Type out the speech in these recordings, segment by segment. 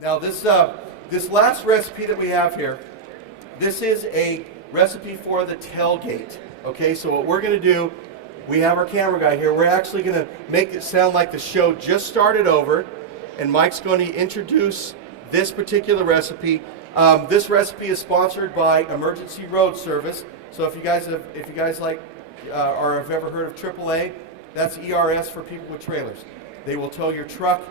Now this last recipe that we have here, this is a recipe for the tailgate. Okay, so what we're going to do, we have our camera guy here. We're actually going to make it sound like the show just started over, and Mike's going to introduce this particular recipe. This recipe is sponsored by Emergency Road Service. So if you guys have ever heard of AAA, that's ERS for people with trailers. They will tow your truck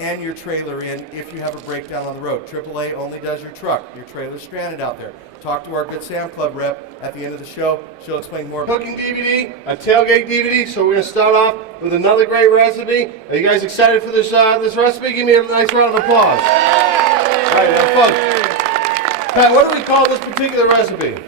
and your trailer in if you have a breakdown on the road. AAA only does your truck. Your trailer's stranded out there. Talk to our Good Sam Club rep at the end of the show. She'll explain more. Cooking DVD, a tailgate DVD. So we're going to start off with another great recipe. Are you guys excited for this this recipe? Give me a nice round of applause. All right, now, folks. Pat, what do we call this particular recipe?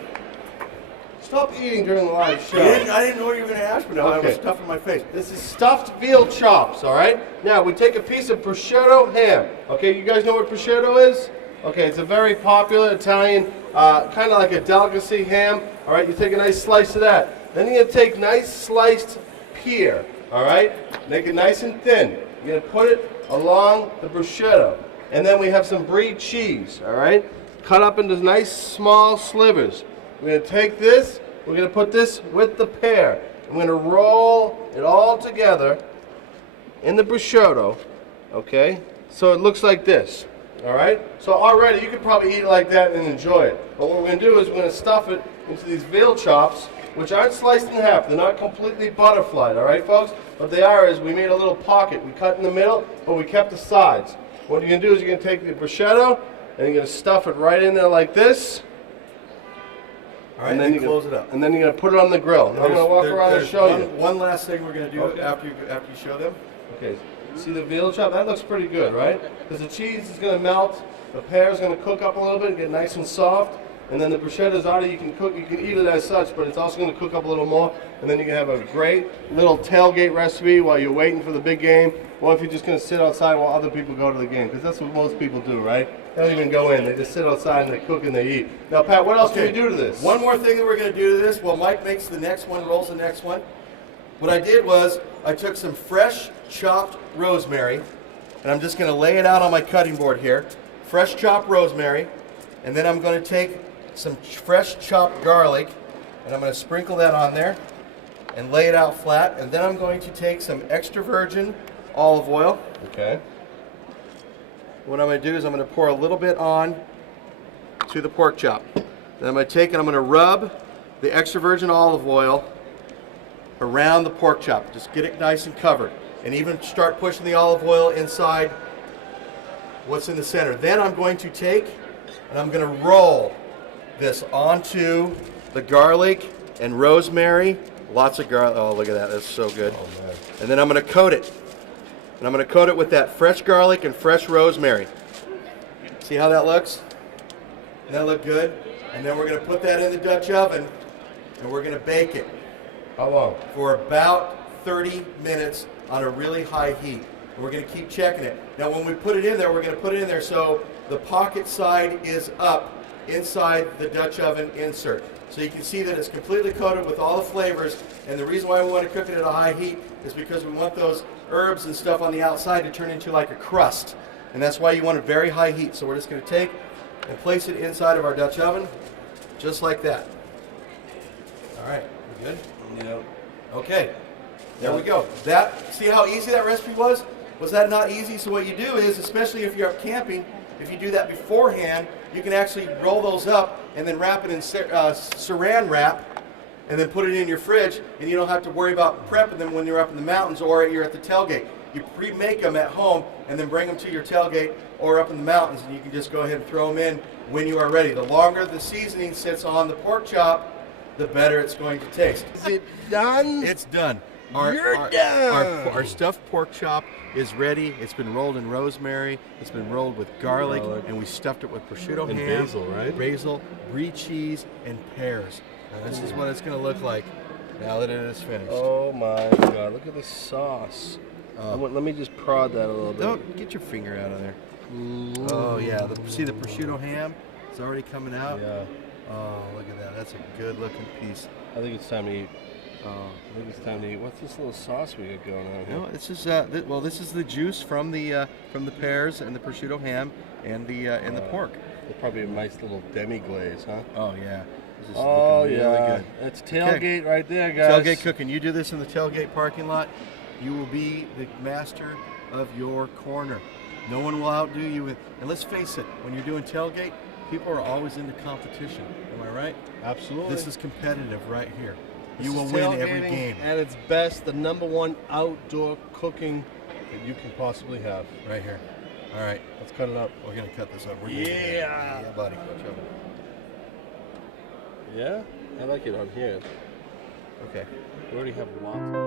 Stop eating during the live show. I didn't know what you were going to ask me now. Okay. I was stuffing my face. This is stuffed veal chops, all right? Now, we take a piece of prosciutto ham. Okay, you guys know what prosciutto is? Okay, it's a very popular Italian, kind of like a delicacy ham. All right, you take a nice slice of that. Then you're going to take nice sliced pear, all right? Make it nice and thin. You're going to put it along the prosciutto. And then we have some brie cheese, all right? Cut up into nice small slivers. We're going to take this, we're going to put this with the pear. I'm going to roll it all together in the prosciutto, okay? So it looks like this. All right, so already you could probably eat it like that and enjoy it. But what we're going to do is we're going to stuff it into these veal chops, which aren't sliced in half. They're not completely butterflied, all right, folks? What they are is we made a little pocket. We cut in the middle, but we kept the sides. What you're going to do is you're going to take the prosciutto and you're going to stuff it right in there like this. All right, and then you close it up. And then you're going to put it on the grill. I'm going to walk around and show you. One last thing we're going to do after you show them. Okay. See the veal chop? That looks pretty good, right? Because the cheese is going to melt, the pear is going to cook up a little bit and get nice and soft, and then the bruschetta is already, you can eat it as such, but it's also going to cook up a little more, and then you can have a great little tailgate recipe while you're waiting for the big game, or if you're just going to sit outside while other people go to the game, because that's what most people do, right? They don't even go in, they just sit outside and they cook and they eat. Now, Pat, what else can we do to this? One more thing that we're going to do to this, while Mike makes the next one, rolls the next one. What I did was, I took some fresh chopped rosemary, and I'm just going to lay it out on my cutting board here. Fresh chopped rosemary, and then I'm going to take some fresh chopped garlic, and I'm going to sprinkle that on there and lay it out flat, and then I'm going to take some extra virgin olive oil. Okay. What I'm going to do is I'm going to pour a little bit on to the pork chop. Then I'm going to take and I'm going to rub the extra virgin olive oil around the pork chop. Just get it nice and covered. And even start pushing the olive oil inside what's in the center. Then I'm going to take and I'm going to roll this onto the garlic and rosemary. Lots of garlic. Oh, look at that. That's so good. Oh, man. And then I'm going to coat it. And I'm going to coat it with that fresh garlic and fresh rosemary. See how that looks? Doesn't that look good? And then we're going to put that in the Dutch oven and we're going to bake it. How long? For about 30 minutes on a really high heat. And we're going to keep checking it. Now when we put it in there, we're going to put it in there so the pocket side is up inside the Dutch oven insert. So you can see that it's completely coated with all the flavors. And the reason why we want to cook it at a high heat is because we want those herbs and stuff on the outside to turn into like a crust. And that's why you want a very high heat. So we're just going to take and place it inside of our Dutch oven, just like that. All right, we good? Yeah. Okay, there we go. See how easy that recipe was? Was that not easy? So what you do is, especially if you're up camping, if you do that beforehand, you can actually roll those up and then wrap it in saran wrap and then put it in your fridge, and you don't have to worry about prepping them when you're up in the mountains or you're at the tailgate. You pre-make them at home and then bring them to your tailgate or up in the mountains, and you can just go ahead and throw them in when you are ready. The longer the seasoning sits on the pork chop, the better it's going to taste. Is it done? It's done. You're done. Our stuffed pork chop is ready. It's been rolled in rosemary. It's been rolled with garlic, and we stuffed it with prosciutto and ham, basil, right? Basil, brie cheese, and pears. Now, this is what it's going to look like now that it is finished. Oh my God! Look at the sauce. Let me just prod that a little bit. Don't get your finger out of there. Oh yeah, see the prosciutto ham? It's already coming out. Yeah. Oh, look at that. That's a good looking piece. I think it's time to eat. Maybe it's time to eat. What's this little sauce we got going on here? No, this is well, this is the juice from the pears and the prosciutto ham and the pork. It's probably a nice little demi-glaze, huh? Oh yeah. This is Oh looking yeah. really good. It's tailgate right there, guys. Tailgate cooking. You do this in the tailgate parking lot, you will be the master of your corner. No one will outdo you. And let's face it, when you're doing tailgate, people are always into competition. Am I right? Absolutely. This is competitive right here. This You will is win every tailgating game. at its best, the #1 outdoor cooking that you can possibly have. Right here. All right, Let's cut it up. we're gonna cut this up. We're Yeah. Yeah, buddy. Watch out. Yeah? I like it on here. Okay. We already have lots.